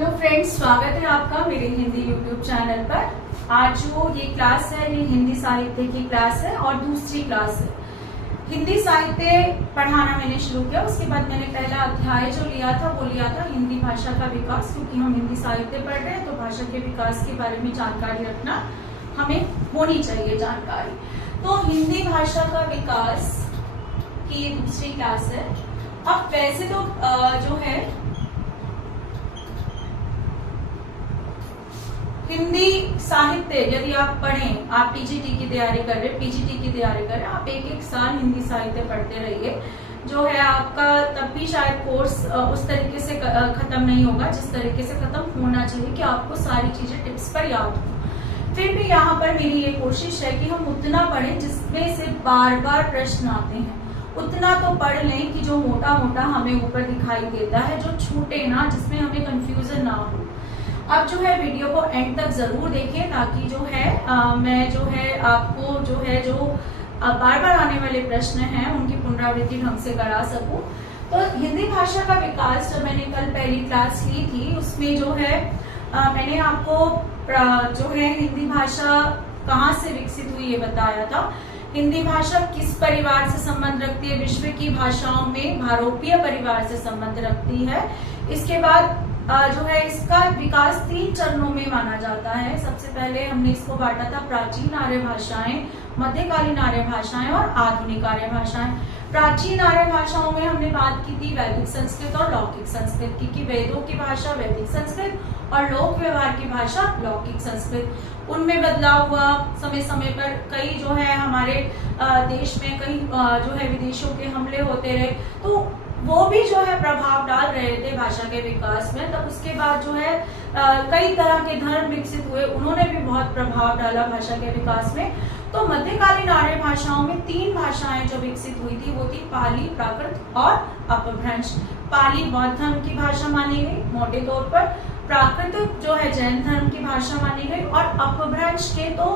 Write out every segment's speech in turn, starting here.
Hello friends, स्वागत है आपका मेरे हिंदी यूट्यूब चैनल पर। आज जो ये क्लास है ये हिंदी साहित्य की क्लास है और दूसरी क्लास है। हिंदी साहित्य पढ़ाना मैंने शुरू किया, उसके बाद मैंने पहला अध्याय जो लिया था वो लिया था हिंदी भाषा का विकास, क्योंकि हम हिंदी साहित्य पढ़ रहे हैं तो भाषा के विकास के बारे में जानकारी रखना हमें होनी चाहिए जानकारी। तो हिंदी भाषा का विकास की ये दूसरी क्लास है। अब वैसे तो जो है हिंदी साहित्य यदि आप पढ़ें, आप टीजीटी की तैयारी कर रहे हैं, पीजीटी की तैयारी कर रहे हैं, आप एक एक साल हिंदी साहित्य पढ़ते रहिए। जो है आपका तब भी शायद कोर्स उस तरीके से खत्म नहीं होगा जिस तरीके से खत्म होना चाहिए कि आपको सारी चीजें टिप्स पर याद हो। फिर भी यहाँ पर मेरी ये कोशिश है कि हम उतना पढ़ें जिसमें से बार बार प्रश्न आते हैं, उतना तो पढ़ लें कि जो मोटा मोटा हमें ऊपर दिखाई देता है, जो छूटे ना, जिसमें हमें कंफ्यूजन ना हो। अब जो है वीडियो को एंड तक जरूर देखें ताकि जो है मैं जो है आपको जो है जो बार बार आने वाले प्रश्न हैं उनकी पुनरावृत्ति ढंग से करा सकूं। तो हिंदी भाषा का विकास जब मैंने कल पहली क्लास ली थी उसमें जो है मैंने आपको जो है हिंदी भाषा कहाँ से विकसित हुई ये बताया था। हिंदी भाषा किस परिवार से संबंध रखती है? विश्व की भाषाओं में भारोपीय परिवार से संबंध रखती है। इसके बाद जो है इसका विकास 3 चरणों में माना जाता है। सबसे पहले हमने इसको बांटा था प्राचीन आर्य भाषाएं, मध्यकालीन आर्य भाषाएं और आधुनिक आर्य भाषाएं। प्राचीन आर्य भाषाओं में हमने बात की थी वैदिक संस्कृत और लौकिक संस्कृत की, कि वेदों की भाषा वैदिक संस्कृत और लोक व्यवहार की भाषा लौकिक संस्कृत। उनमें बदलाव हुआ समय समय पर, कई जो है हमारे देश में कई जो है विदेशों के हमले होते रहे तो वो भी जो है प्रभाव डाल रहे थे भाषा के विकास में। तब उसके बाद जो है कई तरह के धर्म विकसित हुए, उन्होंने भी बहुत प्रभाव डाला भाषा के विकास में। तो मध्यकालीन आर्य भाषाओं में 3 भाषाएं जो विकसित हुई थी वो थी पाली, प्राकृत और अपभ्रंश। पाली बौद्ध धर्म की भाषा मानी गई मोटे तौर पर, प्राकृत जो है जैन धर्म की भाषा मानी गई और अपभ्रंश के तो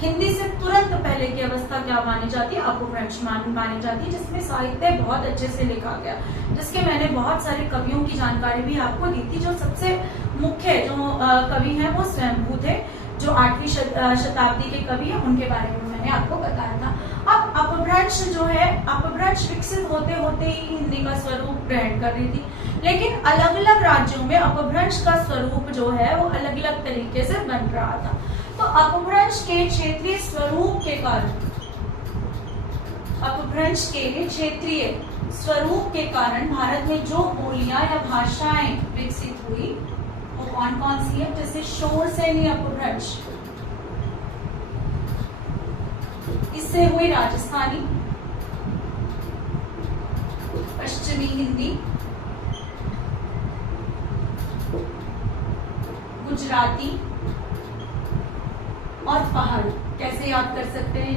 हिंदी से तुरंत पहले की अवस्था क्या मानी जाती है? अपभ्रंश मानी जाती है, जिसमें साहित्य बहुत अच्छे से लिखा गया, जिसके मैंने बहुत सारे कवियों की जानकारी भी आपको दी थी। जो सबसे मुख्य जो कवि हैं वो स्वयंभू थे, जो 8वीं शताब्दी के कवि हैं, उनके बारे में मैंने आपको बताया था। अब अपभ्रंश जो है, अपभ्रंश विकसित होते होते ही हिंदी का स्वरूप ग्रहण कर रही थी, लेकिन अलग अलग राज्यों में अपभ्रंश का स्वरूप जो है वो अलग अलग तरीके से बन रहा था। तो अपभ्रंश के क्षेत्रीय स्वरूप के कारण, अपभ्रंश के क्षेत्रीय स्वरूप के कारण भारत में जो बोलियां या भाषाएं विकसित हुई वो कौन कौन सी है? जैसे शोर सैनी अपभ्रंश, इससे हुई राजस्थानी, पश्चिमी हिंदी, गुजराती और पहाड़ी। कैसे याद कर सकते हैं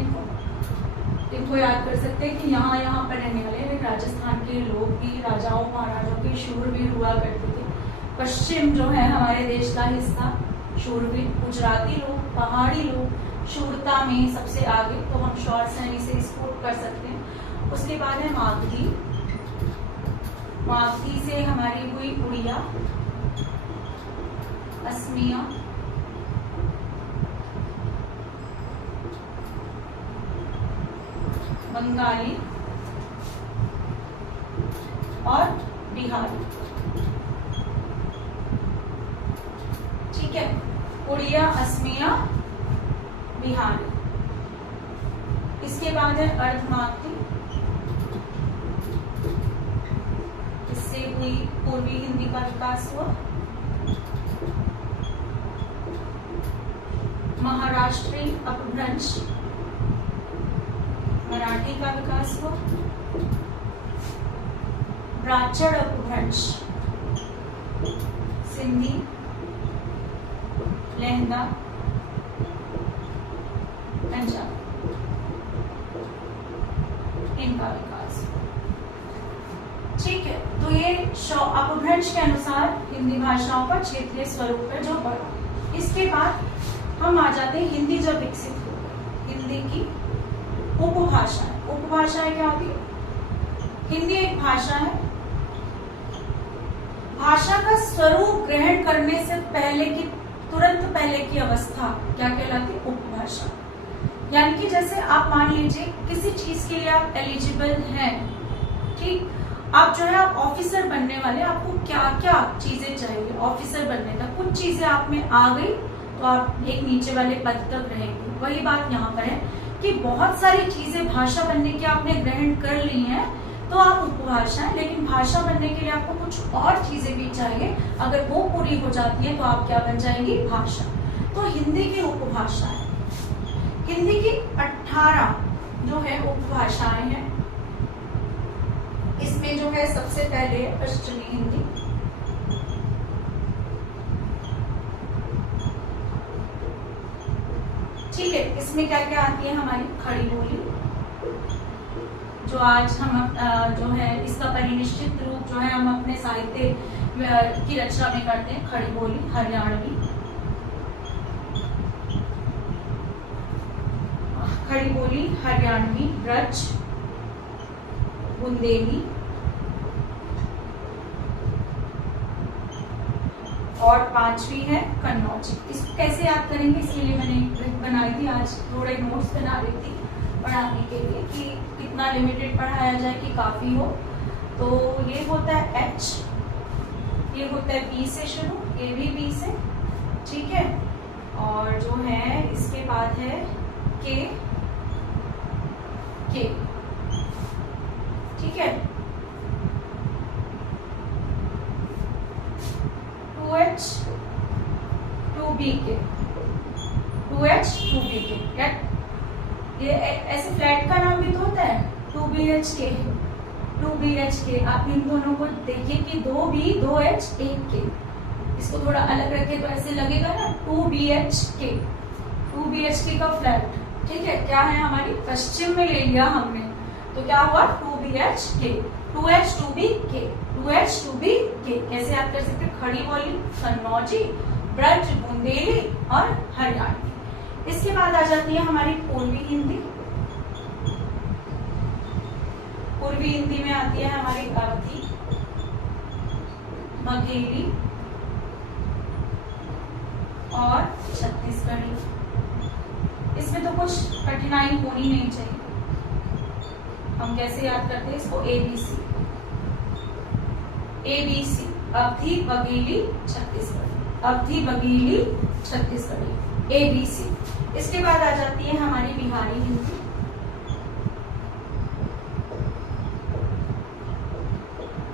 इनको याद कर सकते हैं कि यहाँ पर रहने वाले राजस्थान के लोग भी राजाओं महाराजाओं के शूरवीर हुआ करते थे। पश्चिम जो है हमारे देश का हिस्सा शूरवीर, गुजराती लोग, पहाड़ी लोग शूरता में सबसे आगे, तो हम शौर सैनी से इसको कर सकते हैं। उसके बाद है मागधी, मागधी से हमारी हुई उड़िया, असमिया, बंगाली और बिहारी। ठीक है, उड़िया, असमिया, बिहारी। इसके बाद है अर्धमागधी, इससे हुई पूर्वी हिंदी का विकास हुआ। महाराष्ट्री अपभ्रंश, मराठी का विकास हुआ। ब्राह्मण अपभ्रंश, सिंधी, लहंदा, पंजाबी, इनका विकास। ठीक है, तो ये अपभ्रंश के अनुसार हिंदी भाषाओं का क्षेत्रीय स्वरूप है जो बढ़ा। इसके बाद हम आ जाते हैं हिंदी जब विकसित हुई, हिंदी की उपभाषाएं। उपभाषाएं क्या होती है? हिंदी एक भाषा है, भाषा का स्वरूप ग्रहण करने से पहले की तुरंत पहले की अवस्था क्या कहलाती है? उपभाषा। यानी कि जैसे आप मान लीजिए किसी चीज के लिए आप एलिजिबल हैं, ठीक, आप जो है आप ऑफिसर बनने वाले, आपको क्या क्या चीजें चाहिए ऑफिसर बनने तक, कुछ चीजें आप में आ गई तो आप एक नीचे वाले पद तक रहेंगे। वही बात यहाँ पर है कि बहुत सारी चीजें भाषा बनने की आपने ग्रहण कर ली हैं तो आप उपभाषा है, लेकिन भाषा बनने के लिए आपको कुछ और चीजें भी चाहिए, अगर वो पूरी हो जाती है तो आप क्या बन जाएंगी? भाषा। तो हिंदी की उपभाषा है। हिंदी की 18 जो है उपभाषाएं हैं। इसमें जो है सबसे पहले पश्चिमी हिंदी, ठीक है। इसमें क्या क्या आती है? हमारी खड़ी बोली, जो आज हम जो है इसका परिनिश्चित रूप जो है हम अपने साहित्य की रचना में करते हैं। खड़ी बोली, हरियाणवी, खड़ी बोली, हरियाणवी, ब्रज, बुंदेली और 5वीं है कन्नौजी। इसको कैसे याद करेंगे? इसके लिए मैंने एक ट्रिक बनाई थी, आज थोड़े नोट्स बना रही थी पढ़ाने के लिए कि कितना लिमिटेड पढ़ाया जाए कि काफी हो। तो ये होता है H, ये होता है B से शुरू, ये भी B से, ठीक है। और जो है इसके बाद है K, ठीक है। 2H, 2BK, 2H, 2BK। ये ऐसे फ्लैट का नाम भी तो होता है 2BHK, 2BHK। आप इन दोनों को देखिए कि 2B, 2H, 1K। इसको थोड़ा अलग रखे तो ऐसे लगेगा ना 2BHK, 2BHK का फ्लैट, ठीक है। क्या है? हमारी पश्चिम में ले लिया हमने, तो क्या हुआ? 2BHK, 2H, 2BK, 2H, 2BK। कैसे आप कर सकते? खड़ी बोली, कन्नौजी, ब्रज, बुंदेली और हरियाणवी। इसके बाद आ जाती है हमारी पूर्वी हिंदी। पूर्वी हिंदी में आती है हमारी अवधी, बघेली और छत्तीसगढ़ी। इसमें तो कुछ कठिनाई होनी नहीं चाहिए। हम कैसे याद करते हैं इसको? ABC, ABC, अवधी, बघेली, छत्तीसगढ़ी, अवधी, बघेली, छत्तीसगढ़ी, ABC। इसके बाद आ जाती है हमारी बिहारी हिंदी,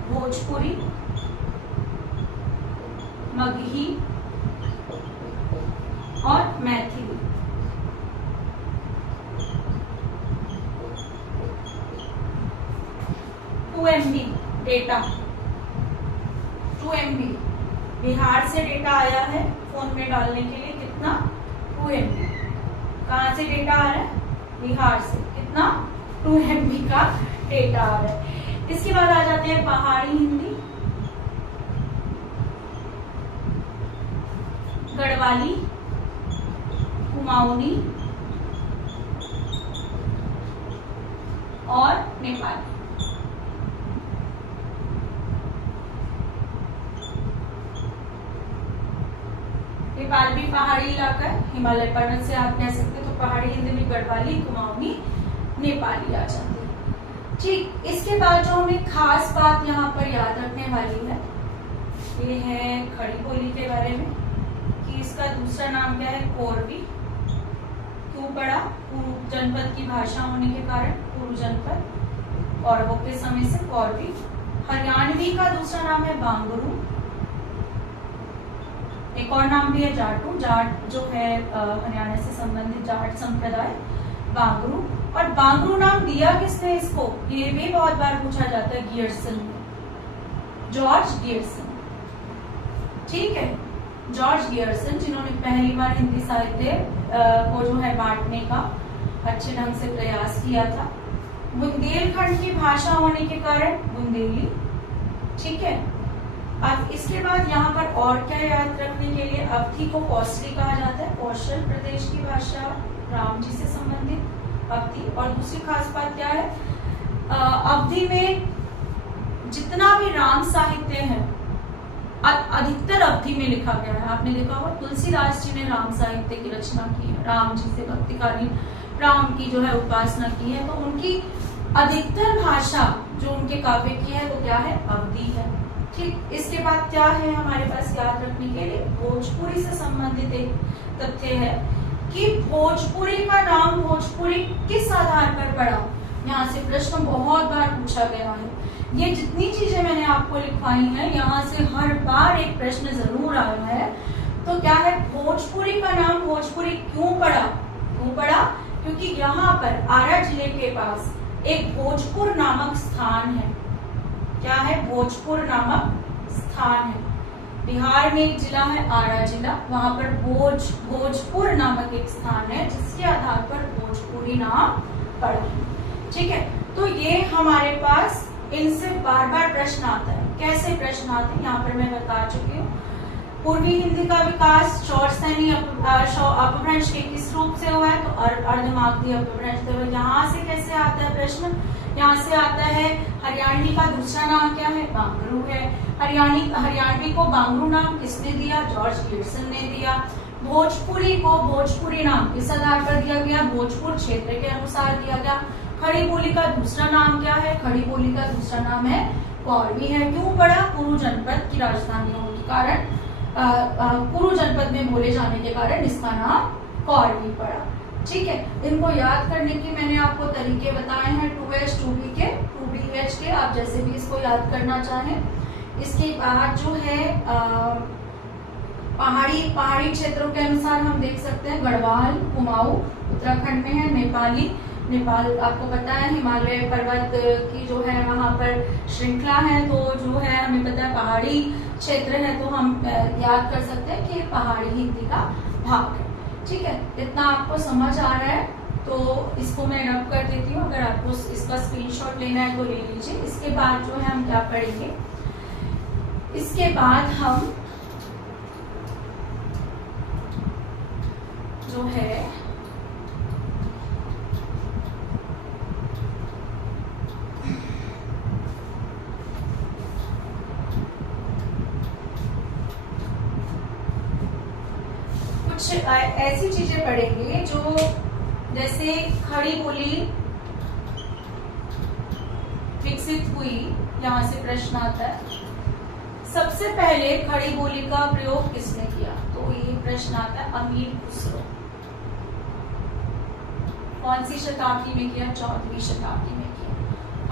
भोजपुरी, मगही और Maithili. MB data, 2 MB Bihar से डेटा आया है फोन में डालने के लिए। कितना? 2 MB। कहाँ से डेटा आ रहा है? बिहार से। कितना? 2 MB का डेटा आ रहा है। इसके बाद आ जाते हैं पहाड़ी हिंदी, गढ़वाली, कुमाऊनी और नेपाली। नेपाल भी पहाड़ी इलाका है, हिमालय पर्वत से आप कह सकते, तो पहाड़ी हिंदी में गढ़वाली, कुमाऊनी, नेपाली आ जाती है, ठीक। इसके बाद जो हमें खास बात यहाँ पर याद रखने वाली है, ये है खड़ी बोली के बारे में कि इसका दूसरा नाम क्या है? कोरवी। क्यों पड़ा? कुरु जनपद की भाषा होने के कारण कुरु जनपद, कौरवों के समय से कौरवी। हरियाणवी का दूसरा नाम है बांगरू। एक और नाम भी है जाटू, जाट जो है हरियाणा से संबंधित जाट संप्रदाय, बांगरू। और बांगरू नाम दिया किसने इसको? ये भी बहुत बार पूछा जाता है गियर्सन में, जॉर्ज गियर्सन, ठीक है। जॉर्ज गियर्सन, जिन्होंने पहली बार हिंदी साहित्य को जो है बांटने का अच्छे ढंग से प्रयास किया था। बुंदेलखंड की भाषा होने के कारण बुंदेली, ठीक है। अब इसके बाद यहाँ पर और क्या याद रखने के लिए? अवधी को कौशली कहा जाता है, कौशल प्रदेश की भाषा, राम जी से संबंधित अवधी। और दूसरी खास बात क्या है? अवधी में जितना भी राम साहित्य है अधिकतर अवधि में लिखा गया है। आपने देखा होगा तुलसीदास जी ने राम साहित्य की रचना की है, राम जी से भक्तिकालीन राम की जो है उपासना की है, तो उनकी अधिकतर भाषा जो उनके काव्य की है वो क्या है, अवधि है। ठीक, इसके बाद क्या है हमारे पास याद रखने के लिए, भोजपुरी से संबंधित एक तथ्य है कि भोजपुरी का नाम भोजपुरी किस आधार पर पड़ा। यहाँ से प्रश्न बहुत बार पूछा गया है। ये जितनी चीजें मैंने आपको लिखवाई हैं, यहाँ से हर बार एक प्रश्न जरूर आया है। तो क्या है, भोजपुरी का नाम भोजपुरी क्यों पड़ा? क्यों पड़ा? क्योंकि यहाँ पर आरा जिले के पास एक भोजपुर नामक स्थान है। क्या है? भोजपुर नामक स्थान है। बिहार में एक जिला है आरा जिला, वहां पर भोजपुर नामक एक स्थान है जिसके आधार पर भोजपुरी नाम पड़ा है। ठीक है, तो ये हमारे पास इनसे बार बार प्रश्न आता है। कैसे प्रश्न आते हैं यहाँ पर मैं बता चुकी हूँ। पूर्वी हिंदी का विकास चौरसैनी अपभ्रंश के किस रूप से हुआ है? तो अर्धमागधी अपभ्रंश से। यहाँ से कैसे आता है प्रश्न? यहाँ से आता है हरियाणवी का दूसरा नाम क्या है? बांगरू है। हरियाणवी को बांगरू नाम किसने दिया? जॉर्ज गिब्सन ने दिया। भोजपुरी को भोजपुरी नाम किस आधार पर दिया गया? भोजपुर क्षेत्र के अनुसार दिया गया। खड़ी बोली का दूसरा नाम क्या है? खड़ी बोली का दूसरा नाम है कौरवी है। क्यों पड़ा? कुरु जनपद की राजधानी होने के कारण, कुरु जनपद में बोले जाने के कारण इसका नाम कौरवी पड़ा। ठीक है, इनको याद करने की मैंने आपको तरीके बताए हैं, 2H 2B के 2BH के, आप जैसे भी इसको याद करना चाहें। इसके बाद जो है पहाड़ी क्षेत्रों के अनुसार हम देख सकते हैं गढ़वाल, कुमाऊं उत्तराखंड में है। नेपाल आपको पता है हिमालय पर्वत की जो है वहां पर श्रृंखला है, तो जो है हमें पता है पहाड़ी क्षेत्र है, तो हम याद कर सकते हैं कि पहाड़ी हिंदी का भाग है। ठीक है, इतना आपको समझ आ रहा है तो इसको मैं रब कर देती हूँ। अगर आपको इसका स्क्रीनशॉट लेना है तो ले लीजिए। इसके बाद जो है हम क्या पढ़ेंगे, इसके बाद हम जो है कुछ ऐसी चीजें पढ़ेंगे जो जैसे खड़ी बोली विकसित हुई, यहाँ से प्रश्न आता है सबसे पहले खड़ी बोली का प्रयोग किसने किया? तो ये प्रश्न आता है अमीर खुसरो। कौन सी शताब्दी में किया? 14वीं शताब्दी में किया।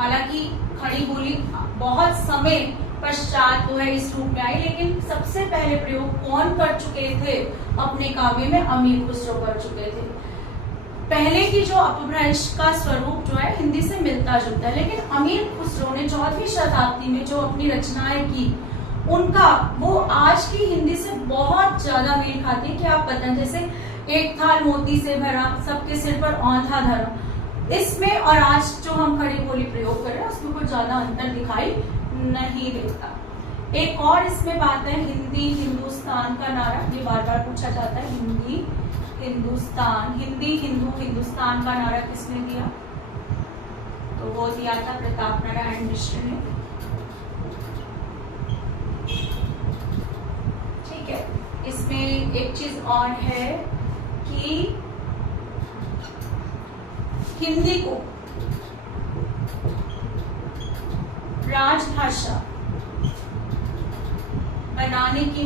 हालांकि खड़ी बोली बहुत समय पश्चात जो है इस रूप में आई, लेकिन सबसे पहले प्रयोग कौन कर चुके थे अपने काव्य में? अमीर खुसरो कर चुके थे। पहले की जो अपभ्रंश का स्वरूप जो है हिंदी से मिलता जुलता है, लेकिन अमीर खुसरो ने 14वीं शताब्दी में जो अपनी रचनाएं की, उनका वो आज की हिंदी से बहुत ज्यादा मेल खाती है। कि आप पता है जैसे एक थाल मोती से भरा, सबके सिर पर औंधा धरा, इसमें और आज जो हम खड़ी बोली प्रयोग कर रहे हैं उसमें कुछ ज्यादा अंतर दिखाई नहीं देता। एक और इसमें बात है हिंदी हिंदुस्तान का नारा, ये बार बार पूछा जाता है। हिंदी हिंदुस्तान, हिंदी हिंदू हिंदुस्तान का नारा किसने दिया? तो वो दिया था प्रताप नारायण मिश्र ने। ठीक है, इसमें एक चीज और है कि हिंदी को राजभाषा बनाने की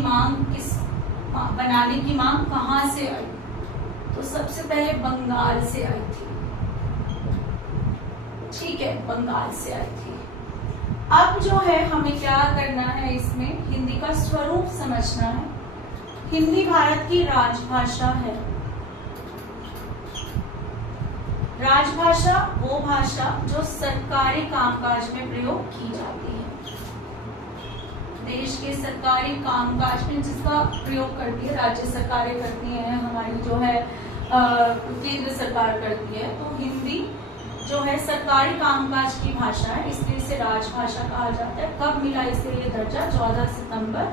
मांग कहां से आई? तो सबसे पहले बंगाल से आई थी। ठीक है, बंगाल से आई थी। अब जो है हमें क्या करना है, इसमें हिंदी का स्वरूप समझना है। हिंदी भारत की राजभाषा है। राजभाषा वो भाषा जो सरकारी कामकाज में प्रयोग की जाती है। देश के सरकारी कामकाज में जिसका प्रयोग करती है, राज्य सरकारें करती हैं, हमारी जो है केंद्र सरकार करती है। तो हिंदी जो है सरकारी कामकाज की भाषा है, इसलिए इसे राजभाषा कहा जाता है। कब मिला इसे ये दर्जा? 14 सितंबर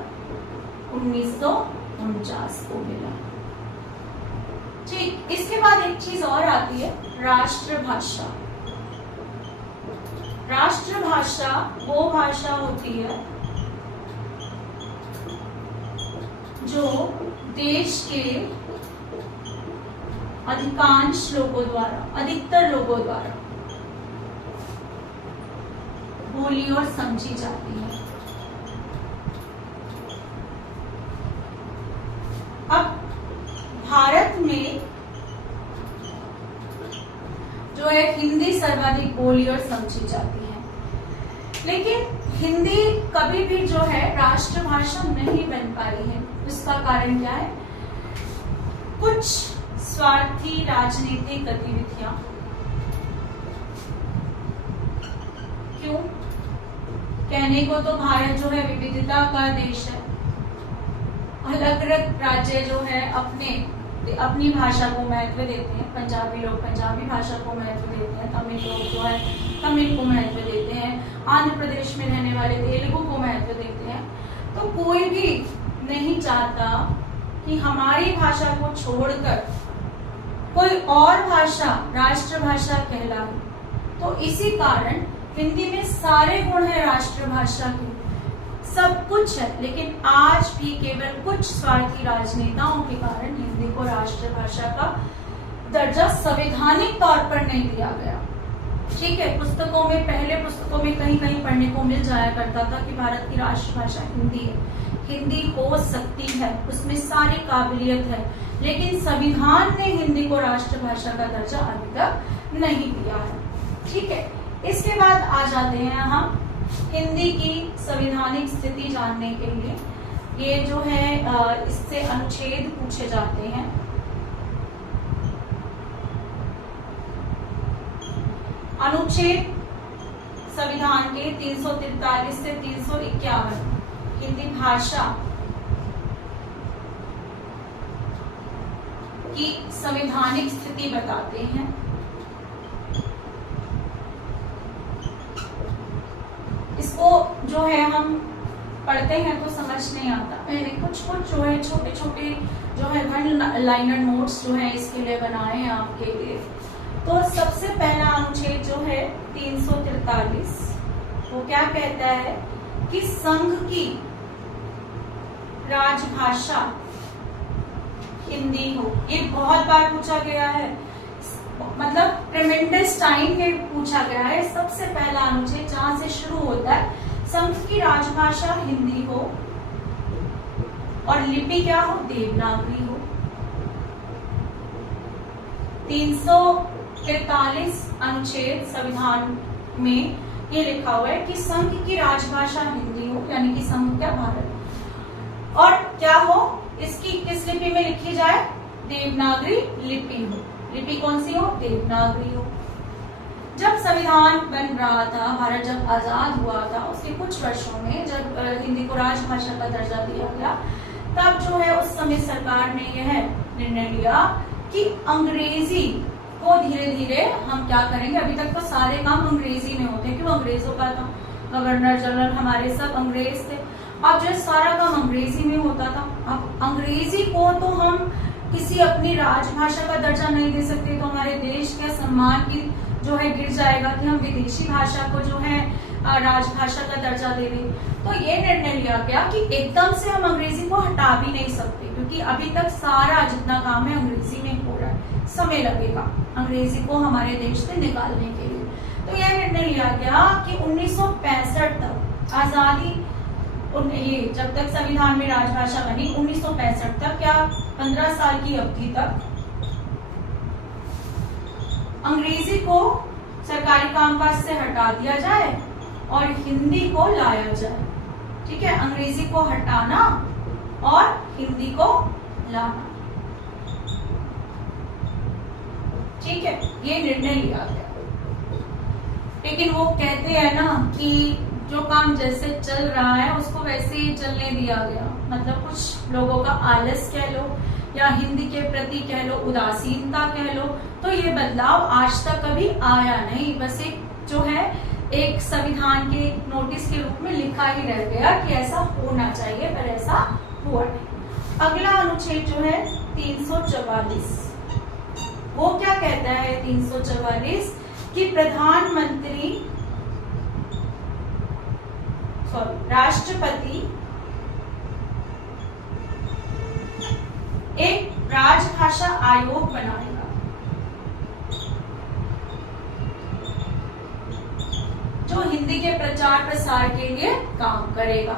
1949 को मिला। ठीक, इसके बाद एक चीज और आती है राष्ट्रभाषा। राष्ट्रभाषा वो भाषा होती है जो देश के अधिकांश लोगों द्वारा, अधिकतर लोगों द्वारा बोली और समझी जाती है। अब भारत में जो है हिंदी सर्वाधिक बोली और समझी जाती है, लेकिन हिंदी कभी भी जो है राष्ट्रभाषा नहीं बन पाई है। उसका कारण क्या है? कुछ स्वार्थी राजनीतिक गतिविधियां। क्यों? कहने को तो भारत जो है विविधता का देश है, अलग अलग राज्य जो है अपनी भाषा को महत्व देते हैं। पंजाबी लोग पंजाबी भाषा को महत्व देते हैं, तमिल लोग जो है तमिल को महत्व देते हैं, आंध्र प्रदेश में रहने वाले तेलुगु को महत्व देते हैं। तो कोई भी नहीं चाहता कि हमारी भाषा को छोड़कर कोई और भाषा राष्ट्रभाषा कहलाए। तो इसी कारण हिंदी में सारे गुण है राष्ट्रभाषा के, सब कुछ है, लेकिन आज भी केवल कुछ स्वार्थी राजनेताओं के कारण हिंदी को राष्ट्रभाषा का दर्जा संवैधानिक तौर पर नहीं दिया गया। ठीक है, पुस्तकों में, पहले पुस्तकों में कहीं कहीं पढ़ने को मिल जाया करता था कि भारत की राष्ट्रभाषा हिंदी है, हिंदी हो सकती है, उसमें सारी काबिलियत है, लेकिन संविधान ने हिंदी को राष्ट्रभाषा का दर्जा अभी तक नहीं दिया है। ठीक है, इसके बाद आ जाते हैं हम हिंदी की संवैधानिक स्थिति जानने के लिए। ये जो है इससे अनुच्छेद पूछे जाते हैं। अनुच्छेद संविधान के 343 से 351 हिंदी भाषा की संवैधानिक स्थिति बताते हैं। इसको जो है हम पढ़ते हैं तो समझ नहीं आता, मैंने कुछ जो है छोटे छोटे जो है वन लाइनर नोट्स जो है इसके लिए बनाए हैं आपके लिए। तो सबसे पहला अनुच्छेद जो है 343, वो क्या कहता है कि संघ की राजभाषा हिंदी हो। ये बहुत बार पूछा गया है, मतलब ट्रेमेंडस टाइम में पूछा गया है। सबसे पहला अनुच्छेद जहां से शुरू होता है, संघ की राजभाषा हिंदी हो और लिपि क्या हो? देवनागरी हो। 343 अनुच्छेद संविधान में ये लिखा हुआ है कि संघ की राजभाषा हिंदी हो, यानी कि संघ क्या? भारत। और क्या हो? इसकी किस लिपि में लिखी जाए? देवनागरी लिपि हो। लिपि कौन सी हो? देवनागरी हो। जब संविधान बन रहा था, भारत जब आजाद हुआ था, उसके कुछ वर्षों में जब हिंदी को राजभाषा का दर्जा दिया गया, तब जो है उस समय सरकार ने यह निर्णय लिया कि अंग्रेजी को धीरे धीरे हम क्या करेंगे। अभी तक तो सारे काम अंग्रेजी में होते, क्यों? अंग्रेजों का था, गवर्नर जनरल हमारे सब अंग्रेज थे। अब जो सारा काम अंग्रेजी में होता था, अब अंग्रेजी को तो हम किसी अपनी राजभाषा का दर्जा नहीं दे सकते, तो हमारे देश के सम्मान की जो है गिर जाएगा कि हम विदेशी भाषा को जो है राजभाषा का दर्जा दे दें। तो ये निर्णय लिया गया कि एकदम से हम अंग्रेजी को हटा भी नहीं सकते, क्योंकि अभी तक सारा जितना काम है अंग्रेजी में हो रहा है, समय लगेगा अंग्रेजी को हमारे देश से निकालने के लिए। तो यह निर्णय लिया गया कि 1965 तक आजादी, ये जब तक संविधान में राजभाषा बनी 1965 तक, क्या 15 साल की अवधि तक अंग्रेजी को सरकारी कामकाज से हटा दिया जाए और हिंदी को लाया जाए। ठीक है, अंग्रेजी को हटाना और हिंदी को लाना। ठीक है, ये निर्णय लिया गया। लेकिन वो कहते हैं ना कि जो काम जैसे चल रहा है उसको वैसे ही चलने दिया गया। मतलब कुछ लोगों का आलस कह लो या हिंदी के प्रति कह लो उदासीनता कह लो, तो ये बदलाव आज तक कभी आया नहीं। बस एक जो है एक संविधान के नोटिस के रूप में लिखा ही रह गया कि ऐसा होना चाहिए, पर ऐसा हुआ नहीं। अगला अनुच्छेद जो है 344, वो क्या कहता है? 344 कि राजभाषा आयोग बनाएगा, जो हिंदी के प्रचार प्रसार के लिए काम करेगा।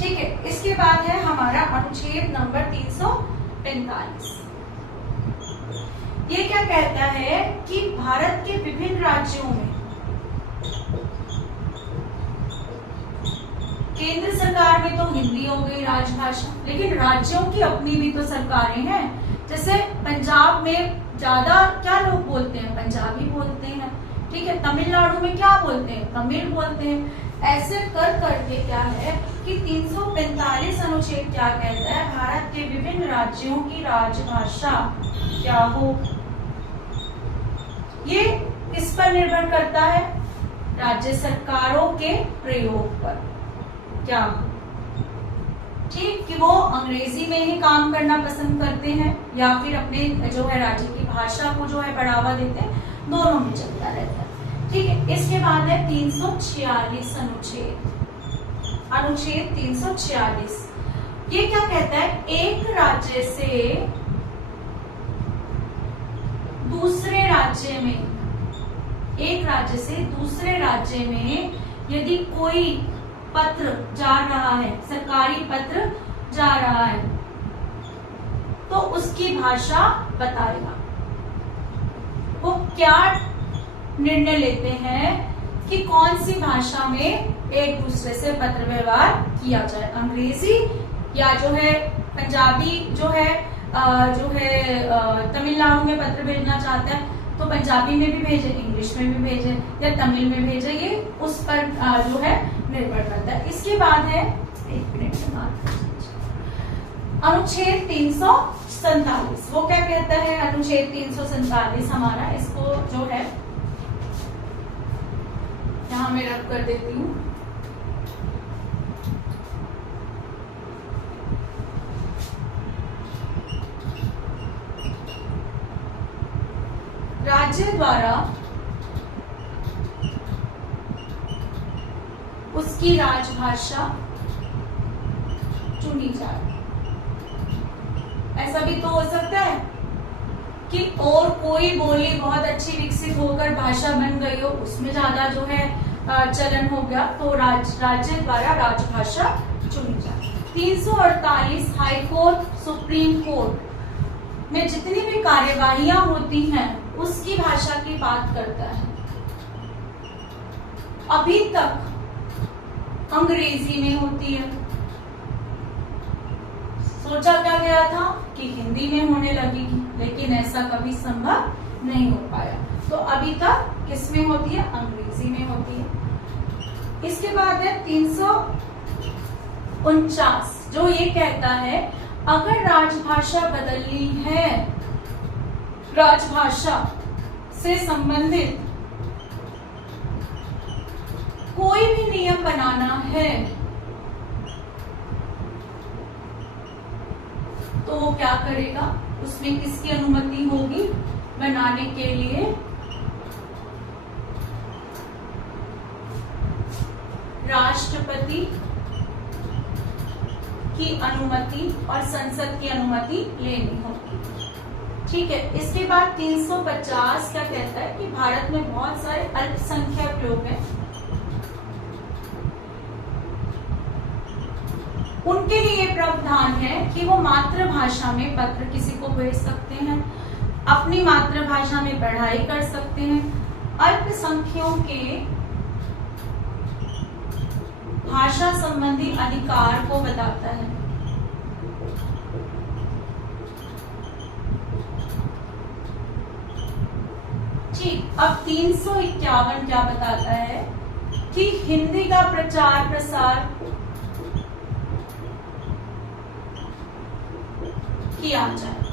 ठीक है, इसके बाद है हमारा अनुच्छेद नंबर 345। ये क्या कहता है कि भारत के विभिन्न राज्यों में केंद्र सरकार में तो हिंदी हो गई राजभाषा, लेकिन राज्यों की अपनी भी तो सरकारें हैं। जैसे पंजाब में ज्यादा क्या लोग बोलते हैं, पंजाबी बोलते हैं। ठीक है, तमिलनाडु में क्या बोलते हैं, तमिल बोलते हैं। ऐसे कर करके क्या है कि 345 अनुच्छेद क्या कहता है, भारत के विभिन्न राज्यों की राजभाषा क्या हो। ये किस पर निर्भर करता है, राज्य सरकारों के प्रयोग पर क्या हो। ठीक, कि वो अंग्रेजी में ही काम करना पसंद करते हैं या फिर अपने जो है राज्य की भाषा को जो है बढ़ावा देते हैं, दोनों में चलता रहता है। ठीक है, इसके बाद है 346 अनुच्छेद 346। ये क्या कहता है, एक राज्य से दूसरे राज्य में यदि कोई पत्र जा रहा है, सरकारी पत्र जा रहा है, तो उसकी भाषा बताएगा। वो क्या निर्णय लेते हैं कि कौन सी भाषा में एक दूसरे से पत्र व्यवहार किया जाए, अंग्रेजी या जो है पंजाबी जो है तमिलनाडु में पत्र भेजना चाहता है तो पंजाबी में भी भेजे, इंग्लिश में भी भेजे या तमिल में भेजे, ये उस पर जो है निर्भर करता है। इसके बाद है अनुच्छेद 347। वो क्या कहता है अनुच्छेद 347 हमारा, इसको जो है यहां मैं रब कर देती हूं। राज्य द्वारा उसकी राजभाषा चुनी जाए। ऐसा भी तो हो सकता है कि और कोई बोली बहुत अच्छी विकसित होकर भाषा बन गई हो, उसमें ज्यादा जो है चलन हो गया, तो राज्य द्वारा राजभाषा चुनी जाए। 348 हाई कोर्ट सुप्रीम कोर्ट में जितनी भी कार्यवाहियां होती हैं उसकी भाषा की बात करता है। अभी तक अंग्रेजी में होती है, सोचा क्या गया था कि हिंदी में होने लगेगी, लेकिन ऐसा कभी संभव नहीं हो पाया। तो अभी तक किस में होती है, अंग्रेजी में होती है। इसके बाद है 349 जो ये कहता है अगर राजभाषा बदलनी है, राजभाषा से संबंधित कोई भी नियम बनाना है तो वो क्या करेगा, उसमें किसकी अनुमति होगी बनाने के लिए, राष्ट्रपति की अनुमति और संसद की अनुमति लेनी होगी। ठीक है, इसके बाद 350 क्या कहता है कि भारत में बहुत सारे अल्पसंख्यक लोग हैं, उनके लिए प्रावधान है कि वो मातृभाषा में पत्र किसी को भेज सकते हैं, अपनी मातृभाषा में पढ़ाई कर सकते हैं। अल्पसंख्यकों के भाषा संबंधी अधिकार को बताता है। ठीक, अब 351 क्या बताता है कि हिंदी का प्रचार प्रसार किया जाए।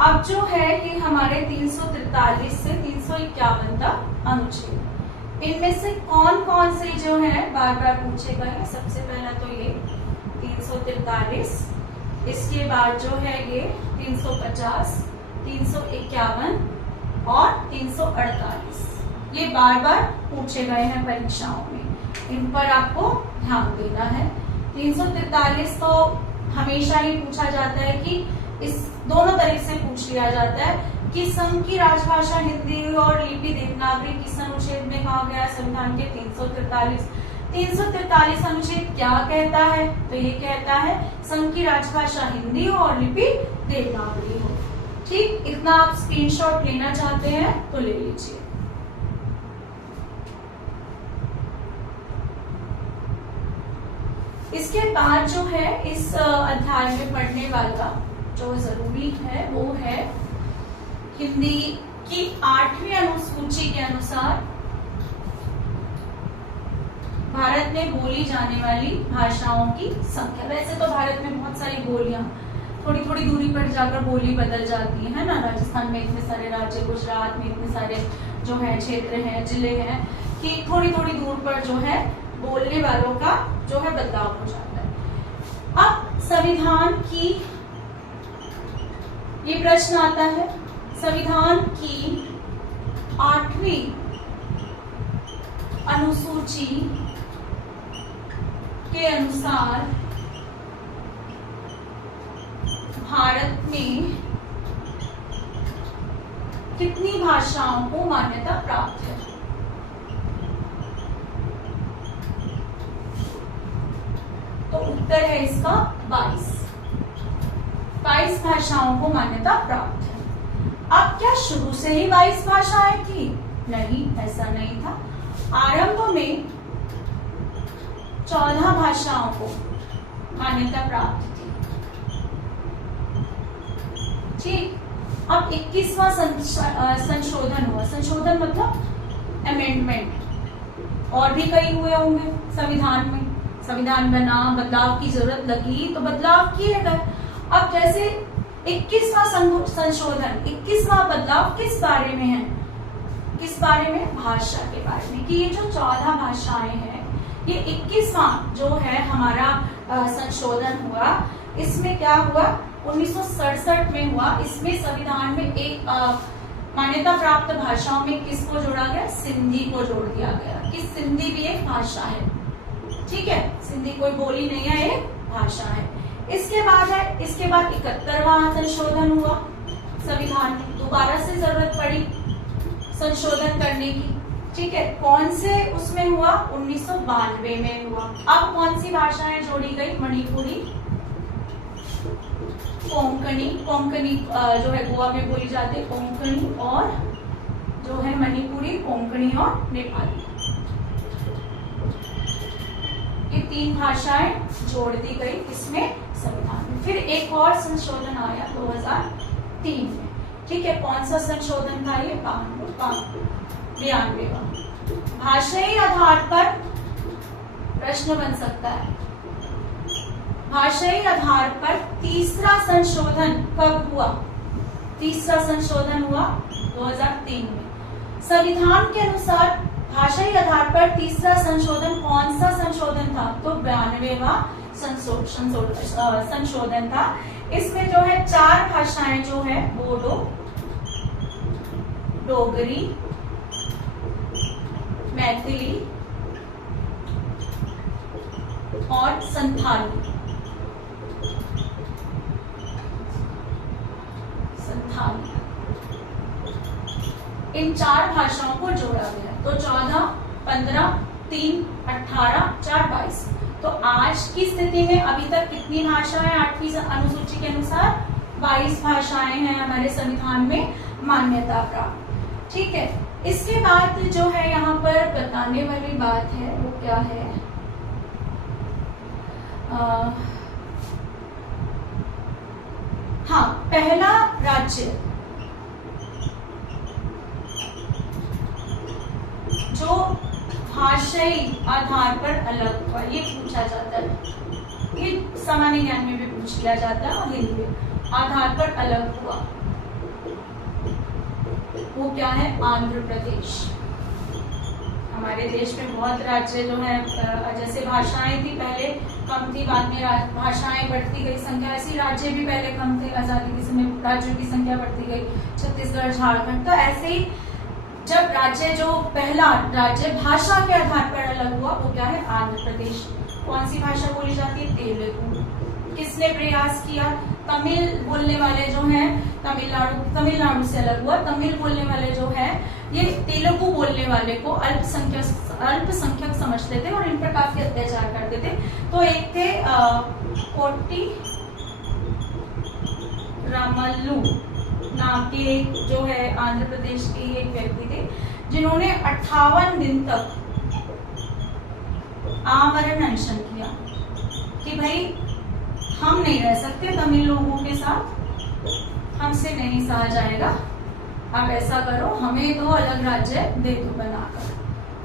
अब जो है कि हमारे 343 से 351 तक अनुच्छेद, इनमें से कौन कौन से जो है बार बार पूछे गए हैं। सबसे पहला तो ये 343, इसके बाद जो है ये 350, 351 और 348, ये बार बार पूछे गए हैं परीक्षाओं में, इन पर आपको ध्यान देना है। 343 तो हमेशा ही पूछा जाता है कि इस दोनों तरीके से पूछ लिया जाता है कि संघ की राजभाषा हिंदी और लिपि देवनागरी किस अनुच्छेद में कहा गया संविधान के 343 अनुच्छेद क्या कहता है? तो ये कहता है संघ की राजभाषा हिंदी हो और लिपि देवनागरी हो। ठीक, इतना आप स्क्रीनशॉट लेना चाहते हैं तो ले लीजिए। इसके बाद जो है इस अध्याय में पढ़ने वाला जो जरूरी है वो है हिंदी की 8वीं अनुसूची के अनुसार भारत में बोली जाने वाली भाषाओं की संख्या। वैसे तो भारत में बहुत सारी बोलियां थोड़ी थोड़ी दूरी पर जाकर बोली बदल जाती है ना। राजस्थान में इतने सारे राज्य, गुजरात में इतने सारे जो है क्षेत्र हैं, जिले हैं कि थोड़ी थोड़ी दूर पर जो है बोलने वालों का जो है बदलाव हो जाता है। अब संविधान की ये प्रश्न आता है, संविधान की 8वीं अनुसूची के अनुसार भारत में कितनी भाषाओं को मान्यता प्राप्त है? तो उत्तर है इसका 22 भाषाओं को मान्यता प्राप्त है। अब क्या शुरू से ही 22 भाषाएं थी? नहीं, ऐसा नहीं था। आरंभ में 14 भाषाओं को मान्यता प्राप्त थी। ठीक, अब 21वां संशोधन हुआ। संशोधन मतलब अमेंडमेंट। और भी कई हुए होंगे संविधान में, संविधान बना, बदलाव की जरूरत लगी तो बदलाव किए गए। अब जैसे 21वां संशोधन, 21वां बदलाव किस बारे में है? किस बारे में? भाषा के बारे में, कि ये जो 14 भाषाएं हैं, ये 21वां जो है हमारा संशोधन हुआ, इसमें क्या हुआ? 1967 में हुआ। इसमें संविधान में एक मान्यता प्राप्त भाषाओं में किसको जोड़ा गया? सिंधी को जोड़ दिया गया कि सिंधी भी एक भाषा है। ठीक है, सिंधी कोई बोली नहीं है, एक भाषा है। इसके बाद 71वां संशोधन हुआ संविधान में। दोबारा से जरूरत पड़ी संशोधन करने की। ठीक है, कौन से उसमें हुआ? 1992 में हुआ। अब कौन सी भाषाएं जोड़ी गई? मणिपुरी, कोंकणी जो है गोवा में बोली जाती है, कोंकणी, और जो है मणिपुरी, कोंकणी और नेपाली। ये 3 भाषाएं जोड़ दी गई इसमें संविधान में। फिर एक और संशोधन आया 2003 में। ठीक है, कौन सा संशोधन था ये? 92वां। भाषाई आधार पर प्रश्न बन सकता है। भाषाई आधार पर तीसरा संशोधन कब हुआ? तीसरा संशोधन हुआ 2003 में। संविधान के अनुसार भाषाई आधार पर तीसरा संशोधन कौन सा संशोधन था? तो 92वां संशोधन था। इसमें जो है 4 भाषाएं जो है बोडो, डोगरी, मैथिली और संथाली इन 4 भाषाओं को जोड़ा गया। तो 14, 15, 3, 18, 4, 22। तो आज की स्थिति में अभी तक कितनी भाषाएं 8वीं अनुसूची के अनुसार? 22 भाषाएं हैं हमारे संविधान में मान्यता प्राप्त। ठीक है, इसके बाद जो है यहाँ पर बताने वाली बात है वो क्या है? हाँ, पहला राज्य जो भाषाई आधार पर अलग हुआ, ये पूछा जाता है। ये सामान्य ज्ञान में भी पूछ लिया जाता है और हिंदी में आधार पर अलग हुआ, वो क्या है? आंध्र प्रदेश। हमारे देश में बहुत राज्य जो है, जैसे भाषाएं थी पहले कम थी, बाद में भाषाएं बढ़ती गई, संख्या ऐसी। राज्य भी पहले कम थे, आजादी के समय राज्यों की संख्या बढ़ती गई, छत्तीसगढ़, झारखंड। तो ऐसे ही जब राज्य जो पहला राज्य भाषा के आधार पर अलग हुआ वो क्या है, आंध्र प्रदेश। कौन सी भाषा बोली जाती है, तेलुगु। किसने प्रयास किया, तमिल बोलने वाले जो हैं, तमिलनाडु से अलग हुआ। तमिल बोलने वाले जो है ये तेलुगु बोलने वाले को अल्पसंख्यक समझते थे और इन पर काफी अत्याचार करते थे। तो एक थे कोट्टी रामल्लू नाम के जो है आंध्र प्रदेश के एक व्यक्ति थे, जिन्होंने 58 दिन तक आमरण अनशन किया कि भाई हम नहीं रह सकते तमिल लोगों के साथ, हमसे नहीं सहा जाएगा, आप ऐसा करो, हमें दो अलग राज्य दे दो बनाकर।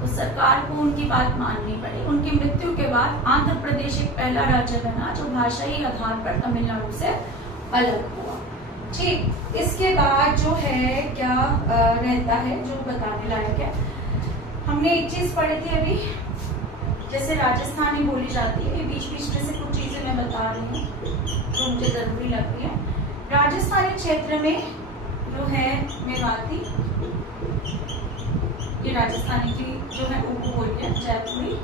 तो सरकार को उनकी बात माननी पड़ी। उनकी मृत्यु के बाद आंध्र प्रदेश एक पहला राज्य बना जो भाषाई आधार पर तमिलनाडु से अलग हुआ। ठीक, इसके बाद जो है क्या रहता है जो बताने लायक है, हमने एक चीज पढ़ी थी अभी, जैसे राजस्थानी बोली जाती है, बीच बीच में से कुछ चीजें मैं बता रही हूँ जो मुझे जरूरी लग रही है। राजस्थानी क्षेत्र में जो है मेवाती, ये राजस्थानी की जो है उपबोली है, जयपुरी,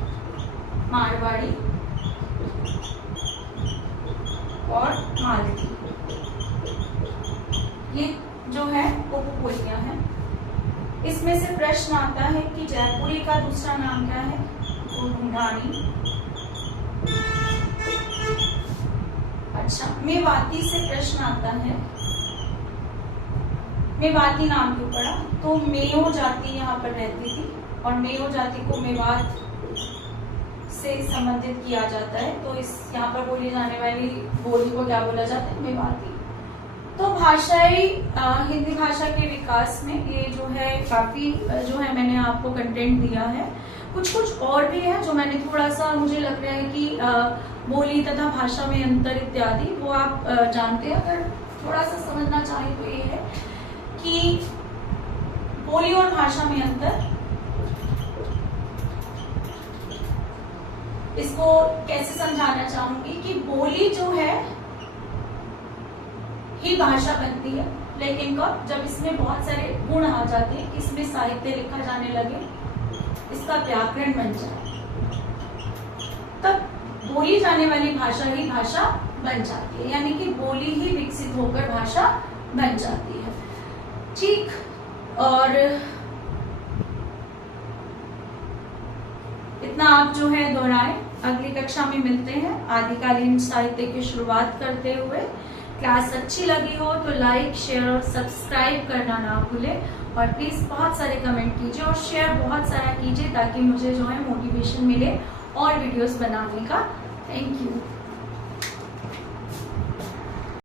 मारवाड़ी और मालवी, ये जो है उपबोलियां हैं। इसमें से प्रश्न आता है कि जयपुरी का दूसरा नाम क्या है, तो ढूंढानी। अच्छा, मेवाती से प्रश्न आता है, मेवाती नाम क्यों पड़ा, तो मेयो जाति यहाँ पर रहती थी और मेयो जाति को मेवात से संबंधित किया जाता है, तो इस यहाँ पर बोली जाने वाली बोली को क्या बोला जाता है, मेवाती। तो भाषाई हिंदी भाषा के विकास में ये जो है काफी जो है मैंने आपको कंटेंट दिया है। कुछ और भी है जो मैंने थोड़ा सा, मुझे लग रहा है कि बोली तथा भाषा में अंतर इत्यादि वो आप जानते हैं। अगर थोड़ा सा समझना चाहें तो ये है कि बोली और भाषा में अंतर, इसको कैसे समझाना चाहूंगी कि बोली जो है ही भाषा बनती है, लेकिन कब, जब इसमें बहुत सारे गुण आ जाते हैं, इसमें साहित्य लिखा जाने लगे, इसका व्याकरण बन जाए, तब बोली जाने वाली भाषा ही भाषा बन जाती है, यानी कि बोली ही विकसित होकर भाषा बन जाती है। ठीक, और इतना आप जो है दोहराएं। अगली कक्षा में मिलते हैं आदिकालीन साहित्य की शुरुआत करते हुए। क्लास अच्छी लगी हो तो लाइक, शेयर और सब्सक्राइब करना ना भूलें, और प्लीज बहुत सारे कमेंट कीजिए और शेयर बहुत सारा कीजिए ताकि मुझे जो है मोटिवेशन मिले और वीडियोस बनाने का। Thank you.